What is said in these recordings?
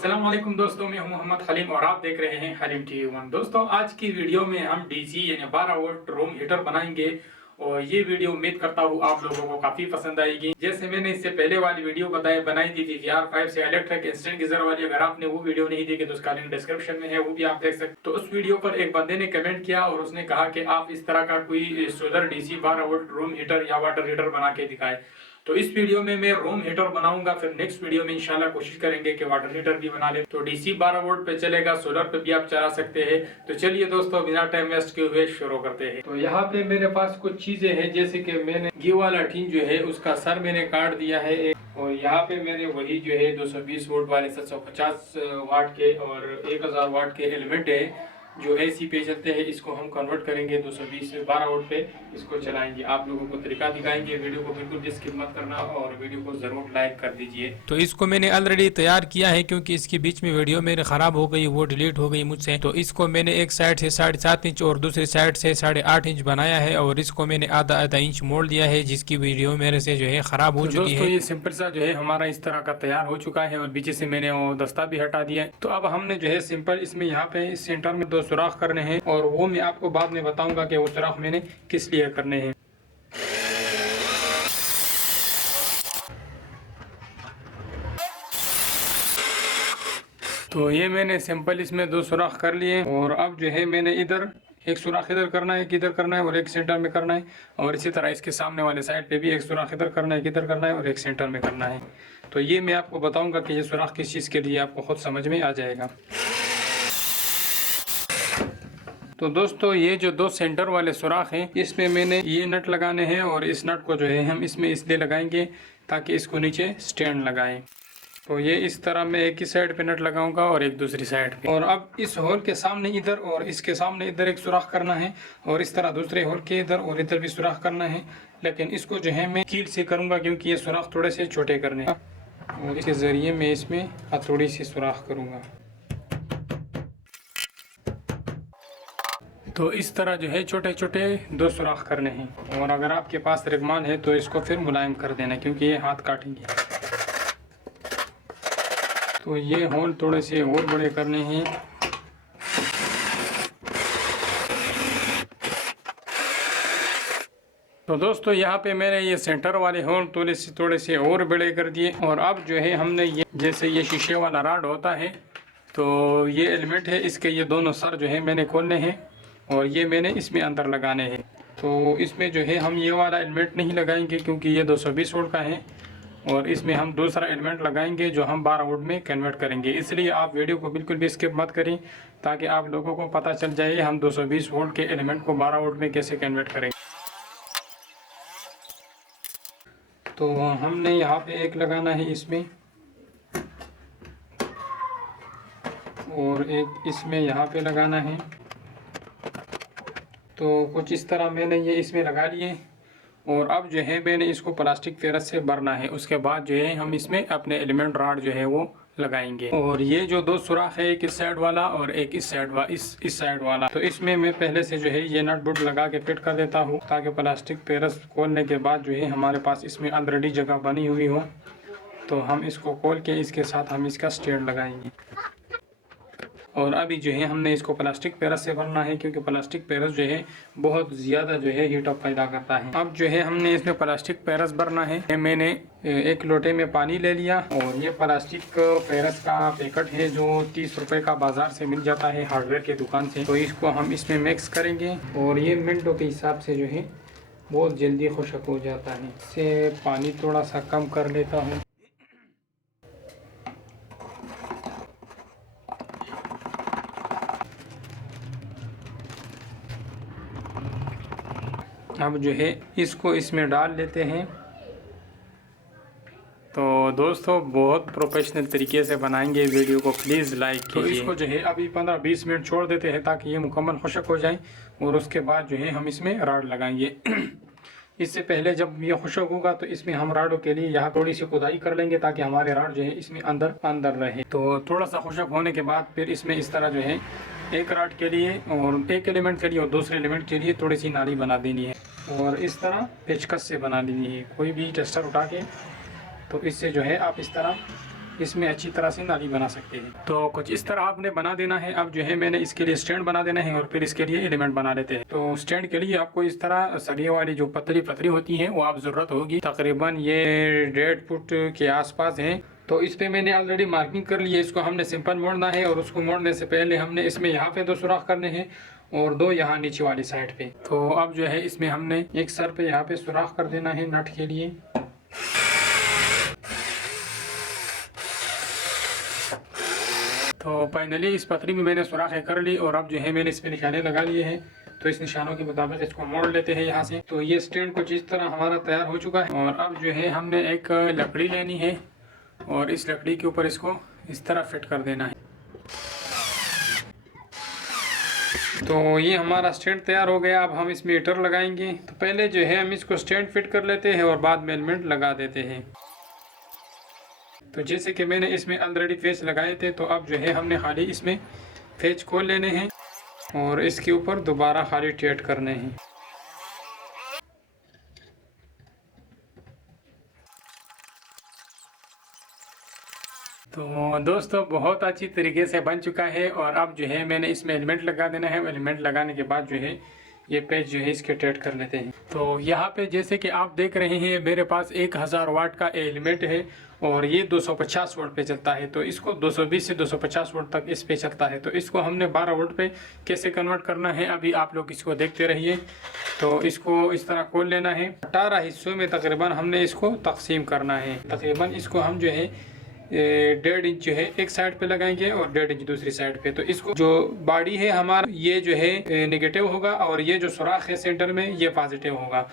अस्सलाम वालेकुम दोस्तों, मैं हूं मोहम्मद हलीम और आप देख रहे हैं हलीम टीवी वन। दोस्तों, आज की वीडियो में हम डीसी यानी 12 वोल्ट रूम हीटर बनाएंगे और ये वीडियो उम्मीद करता हूं आप लोगों को काफी पसंद आएगी। जैसे मैंने इससे पहले वाली वीडियो बनाई थी VR5 से इलेक्ट्रिक इंस्टेंट गीजर वाली। अगर आपने वो वीडियो नहीं देखी तो उसका लिंक डिस्क्रिप्शन में है, वो भी आप देख सकते। तो उस वीडियो पर एक बंदे ने कमेंट किया और उसने कहा कि आप इस तरह का कोई solar DC 12 volt room heater या वाटर हीटर बना के दिखाए। तो इस वीडियो में मैं रूम हीटर बनाऊंगा, फिर नेक्स्ट वीडियो में इंशाल्लाह कोशिश करेंगे कि वाटर हीटर भी बना ले। तो डीसी 12 वोल्ट पे चलेगा, सोलर पे भी आप चला सकते हैं। तो चलिए दोस्तों, बिना टाइम वेस्ट किए हुए शुरू करते हैं। तो यहाँ पे मेरे पास कुछ चीजें हैं, जैसे कि मैंने ये वाला टीन जो है उसका सर मैंने काट दिया है और यहाँ पे मैंने वही जो है 220 वोल्ट वाले 750 वाट के और 1000 वाट के एलिमेंट है जो एसी पे चलते हैं। इसको हम कन्वर्ट करेंगे 220 से 12 वोल्ट पे, इसको चलाएंगे। आप लोगों को तरीका दिखाएंगे। वीडियो को बिल्कुल भी स्किप मत करना और वीडियो को जरूर लाइक कर दीजिए। तो इसको मैंने ऑलरेडी तैयार किया है, क्योंकि इसके बीच में वीडियो मेरे ख़राब हो गई, वो डिलीट हो गई मुझसे। तो इसको मैंने एक साइड से 7.5 इंच और दूसरी साइड से 8.5 इंच बनाया है और इसको मैंने आधा इंच मोड़ दिया है, जिसकी वीडियो मेरे से जो है ख़राब हो चुकी है। ये सिंपल सा जो है हमारा इस तरह का तैयार हो चुका है और पीछे से मैंने वो दस्ता भी हटा दिया है। तो अब हमने जो है सिंपल इसमें यहाँ पे इस सेंटर में 2 सुराख करने हैं और वो मैं आपको बाद में बताऊंगा कि वो सुराख मैंने किस लिए करने हैं। तो ये मैंने सिंपल इसमें 2 सुराख कर लिए और अब जो है मैंने इधर एक सुराख इधर करना है, किधर करना है और एक सेंटर में करना है। और इसी तरह इसके सामने वाले साइड पे भी एक सुराख इधर करना है, किधर करना है और एक सेंटर में करना है। तो ये मैं आपको बताऊंगा कि ये सुराख किस चीज़ के लिए, आपको खुद समझ में आ जाएगा। तो दोस्तों, ये जो 2 सेंटर वाले सुराख हैं, इसमें मैंने ये नट लगाने हैं और इस नट को जो है हम इसमें इसलिए लगाएंगे ताकि इसको नीचे स्टैंड लगाएं। तो ये इस तरह मैं एक ही साइड पे नट लगाऊंगा और एक दूसरी साइड पे। और अब इस होल के सामने इधर और इसके सामने इधर एक सुराख करना है और इस तरह दूसरे होल के इधर और इधर भी सुराख करना है। लेकिन इसको जो है मैं कील से करूंगा, क्योंकि ये सुराख थोड़े से छोटे करने हैं और इसके जरिए मैं इसमें हथौड़ी से सुराख करूंगा। तो इस तरह जो है छोटे छोटे 2 सुराख करने हैं। और अगर आपके पास रेगमान है तो इसको फिर मुलायम कर देना, क्योंकि ये हाथ काटेंगे। तो ये होल थोड़े से और बड़े करने हैं। तो दोस्तों, यहाँ पे मैंने ये सेंटर वाले होल थोड़े से और बड़े कर दिए। और अब जो है हमने ये जैसे ये शीशे वाला राड होता है, तो ये एलिमेंट है, इसके ये दोनों सर जो है मैंने खोलने हैं और ये मैंने इसमें अंदर लगाने हैं। तो इसमें जो है हम ये वाला एलिमेंट नहीं लगाएंगे, क्योंकि ये 220 वोल्ट का है और इसमें हम दूसरा एलिमेंट लगाएंगे जो हम 12 वोल्ट में कन्वर्ट करेंगे। इसलिए आप वीडियो को बिल्कुल भी स्किप मत करें, ताकि आप लोगों को पता चल जाए हम 220 वोल्ट के एलिमेंट को 12 वोल्ट में कैसे कन्वर्ट करेंगे। तो हमने यहाँ पे एक लगाना है इसमें और एक इसमें यहाँ पे लगाना है। तो कुछ इस तरह मैंने ये इसमें लगा लिए और अब जो है मैंने इसको प्लास्टिक फेरस से भरना है। उसके बाद जो है हम इसमें अपने एलिमेंट राड जो है वो लगाएंगे। और ये जो 2 सुराख है, एक इस साइड वाला और एक इस साइड वाला, तो इसमें मैं पहले से जो है ये नट बुट लगा के फिट कर देता हूँ, ताकि प्लास्टिक फेरस खोलने के बाद जो है हमारे पास इसमें ऑलरेडी जगह बनी हुई हो। तो हम इसको खोल के इसके साथ हम इसका स्टैंड लगाएंगे। और अभी जो है हमने इसको प्लास्टिक पेरस से भरना है, क्योंकि प्लास्टिक पेरस जो है बहुत ज़्यादा जो है हीट अप पैदा करता है। अब जो है हमने इसमें प्लास्टिक पेरस भरना है। मैंने एक लोटे में पानी ले लिया और ये प्लास्टिक पेरस का पैकेट है जो 30 रुपए का बाजार से मिल जाता है हार्डवेयर के दुकान से। तो इसको हम इसमें मिक्स करेंगे और ये मिनटों के हिसाब से जो है बहुत जल्दी खुश्क हो जाता है। इससे पानी थोड़ा सा कम कर लेता हूँ। अब जो है इसको इसमें डाल लेते हैं। तो दोस्तों, बहुत प्रोफेशनल तरीके से बनाएंगे, वीडियो को प्लीज़ लाइक कीजिए। तो इसको जो है अभी 15-20 मिनट छोड़ देते हैं ताकि ये मुकम्मल खुश्क हो जाए और उसके बाद जो है हम इसमें राड लगाएंगे। इससे पहले जब ये खुश्क होगा तो इसमें हम राडों के लिए यहाँ थोड़ी सी खुदाई कर लेंगे, ताकि हमारे राड जो है इसमें अंदर रहे। तो थोड़ा सा खुश्क होने के बाद फिर इसमें इस तरह जो है एक राड के लिए और एक एलिमेंट के लिए और दूसरे एलिमेंट के लिए थोड़ी सी नाली बना देनी है और इस तरह पेचकस से बना लेनी है, कोई भी टेस्टर उठा के। तो इससे जो है आप इस तरह इसमें अच्छी तरह से नाली बना सकते हैं। तो कुछ इस तरह आपने बना देना है। अब जो है मैंने इसके लिए स्टैंड बना देना है और फिर इसके लिए एलिमेंट बना लेते हैं। तो स्टैंड के लिए आपको इस तरह सरिये वाली जो पतली पतली होती है वो आप ज़रूरत होगी। तकरीबन ये 1.5 फुट के आसपास है। तो इस पे मैंने ऑलरेडी मार्किंग कर ली है। इसको हमने सिंपल मोड़ना है और उसको मोड़ने से पहले हमने इसमें यहाँ पे 2 सुराख करने हैं और 2 यहाँ नीचे वाली साइड पे। तो अब जो है इसमें हमने एक सर पे यहाँ पे सुराख कर देना है नट के लिए। तो फाइनली इस पतली में मैंने सुराखें कर ली और अब जो है मैंने इस पे निशाने लगा लिए हैं। तो इस निशानों के मुताबिक इसको मोड़ लेते हैं यहाँ से। तो ये स्टैंड कुछ इस तरह हमारा तैयार हो चुका है और अब जो है हमने एक लकड़ी लेनी है और इस लकड़ी के ऊपर इसको इस तरह फिट कर देना है। तो ये हमारा स्टैंड तैयार हो गया। अब हम इसमें हीटर लगाएंगे। तो पहले जो है हम इसको स्टैंड फिट कर लेते हैं और बाद में एलिमेंट लगा देते हैं। तो जैसे कि मैंने इसमें ऑलरेडी फेस लगाए थे, तो अब जो है हमने खाली इसमें फेस खोल लेने हैं और इसके ऊपर दोबारा खाली टेट करने हैं। तो दोस्तों बहुत अच्छी तरीके से बन चुका है और अब जो है मैंने इसमें एलिमेंट लगा देना है। एलिमेंट लगाने के बाद जो है ये पेज जो है इसके टेट कर लेते हैं। तो यहाँ पे जैसे कि आप देख रहे हैं मेरे पास 1000 वाट का एलिमेंट है और ये 250 वोल्ट पे चलता है। तो इसको 220 से 250 वोल्ट तक इस पे चलता है। तो इसको हमने 12 वोल्ट पे कैसे कन्वर्ट करना है अभी आप लोग इसको देखते रहिए। तो इसको इस तरह खोल लेना है। 18 हिस्सों में तकरीबन हमने इसको तकसीम करना है। तकरीबन इसको हम जो है 1.5 इंच जो है एक साइड पे लगाएंगे और 1.5 इंच दूसरी साइड पे। तो इसको जो बॉडी है हमारा ये जो है नेगेटिव होगा और ये जो सुराख है सेंटर में ये पॉजिटिव होगा।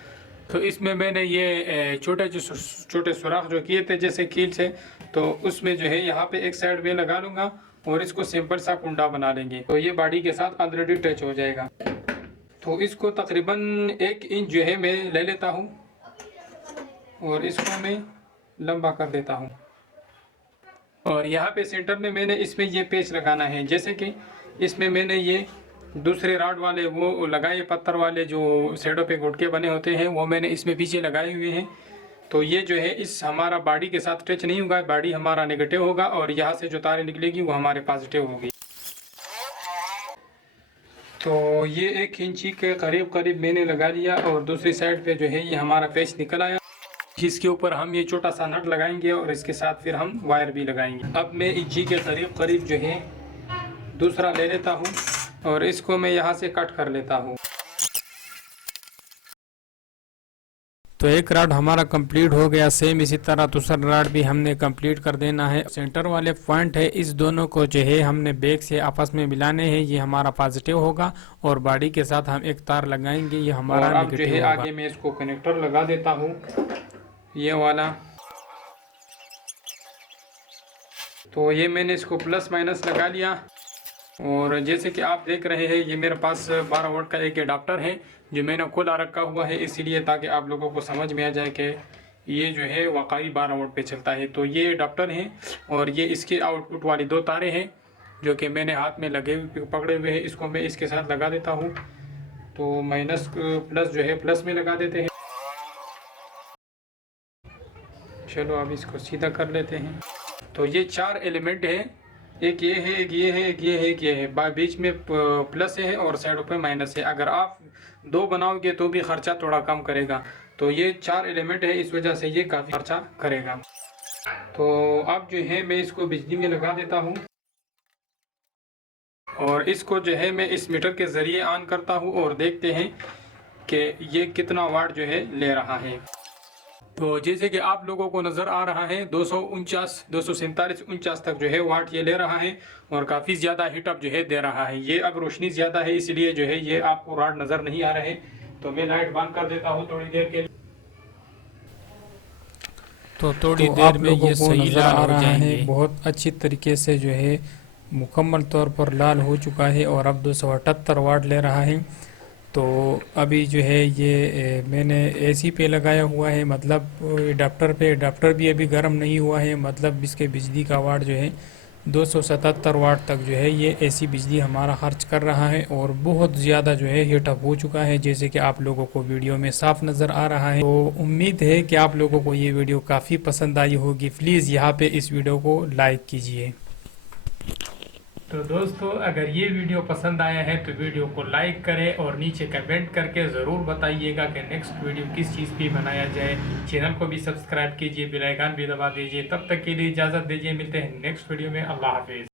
तो इसमें मैंने ये छोटे सुराख जो किए थे जैसे कील से, तो उसमें जो है यहाँ पे एक साइड में लगा लूँगा और इसको सिंपल सा कुंडा बना लेंगे। तो ये बॉडी के साथ ऑलरेडी टच हो जाएगा। तो इसको तकरीबन 1 इंच जो है मैं ले लेता हूँ और इसको मैं लंबा कर देता हूँ। और यहाँ पे सेंटर में मैंने इसमें ये पेच लगाना है। जैसे कि इसमें मैंने ये दूसरे रॉड वाले वो लगाए, पत्थर वाले जो साइडों पे गुटके बने होते हैं वो मैंने इसमें पीछे लगाए हुए हैं। तो ये जो है इस हमारा बॉडी के साथ टच नहीं होगा, बॉडी हमारा नेगेटिव होगा और यहाँ से जो तारें निकलेगी वो हमारे पॉजिटिव होगी। तो ये 1 इंची के करीब मैंने लगा लिया और दूसरी साइड पे जो है ये हमारा पेच निकल आया, जिसके ऊपर हम ये छोटा सा नट लगाएंगे और इसके साथ फिर हम वायर भी लगाएंगे। अब मैं इंची के करीब जो है दूसरा ले लेता हूँ और इसको मैं यहाँ से कट कर लेता हूँ। तो एक रॉड हमारा कंप्लीट हो गया। सेम इसी तरह दूसरा रॉड भी हमने कंप्लीट कर देना है। सेंटर वाले पॉइंट है इस दोनों को जो है हमने बैक से आपस में मिलाने हैं। ये हमारा पॉजिटिव होगा और बॉडी के साथ हम एक तार लगाएंगे, ये हमारा नेगेटिव होगा। जो है आगे मैं इसको कनेक्टर लगा देता हूँ ये वाला। तो ये मैंने इसको प्लस माइनस लगा लिया और जैसे कि आप देख रहे हैं ये मेरे पास 12 वोल्ट का एक एडाप्टर है जो मैंने खुला रखा हुआ है, इसीलिए ताकि आप लोगों को समझ में आ जाए कि ये जो है वाकई 12 वोल्ट पे चलता है। तो ये एडाप्टर है और ये इसके आउटपुट वाली 2 तारें हैं जो कि मैंने हाथ में लगे पकड़े हुए हैं। इसको मैं इसके साथ लगा देता हूँ। तो माइनस प्लस जो है प्लस में लगा देते हैं। चलो अब इसको सीधा कर लेते हैं। तो ये 4 एलिमेंट है, एक ये है, एक ये है, एक ये है, एक ये है, बीच में प्लस है और साइडों पे माइनस है। अगर आप 2 बनाओगे तो भी खर्चा थोड़ा कम करेगा। तो ये 4 एलिमेंट है, इस वजह से ये काफ़ी खर्चा करेगा। तो अब जो है मैं इसको बिजली में लगा देता हूँ और इसको जो है मैं इस मीटर के ज़रिए ऑन करता हूँ और देखते हैं कि ये कितना वाट जो है ले रहा है। तो जैसे कि आप लोगों को नज़र आ रहा है 247 तक जो है वाट ये ले रहा है और काफ़ी ज़्यादा हीटअप जो है दे रहा है। ये अब रोशनी ज़्यादा है इसलिए जो है ये आपको रॉड नज़र नहीं आ रहे। तो मैं लाइट बंद कर देता हूँ थोड़ी देर के लिए। तो थोड़ी देर में ये सही लाल हो जाएंगे। बहुत अच्छी तरीके से जो है मुकम्मल तौर पर लाल हो चुका है और अब 278 वाट ले रहा है। तो अभी जो है ये मैंने एसी पे लगाया हुआ है, मतलब एडाप्टर पे। एडाप्टर भी अभी गर्म नहीं हुआ है, मतलब इसके बिजली का वाट जो है 277 वाट तक जो है ये एसी बिजली हमारा खर्च कर रहा है और बहुत ज़्यादा जो है हीटअप हो चुका है, जैसे कि आप लोगों को वीडियो में साफ नज़र आ रहा है। तो उम्मीद है कि आप लोगों को ये वीडियो काफ़ी पसंद आई होगी। प्लीज़ यहाँ पे इस वीडियो को लाइक कीजिए। तो दोस्तों, अगर ये वीडियो पसंद आया है तो वीडियो को लाइक करें और नीचे कमेंट करके ज़रूर बताइएगा कि नेक्स्ट वीडियो किस चीज़ पे बनाया जाए। चैनल को भी सब्सक्राइब कीजिए, बेल आइकन भी दबा दीजिए। तब तक के लिए इजाज़त दीजिए, मिलते हैं नेक्स्ट वीडियो में। अल्लाह हाफिज़।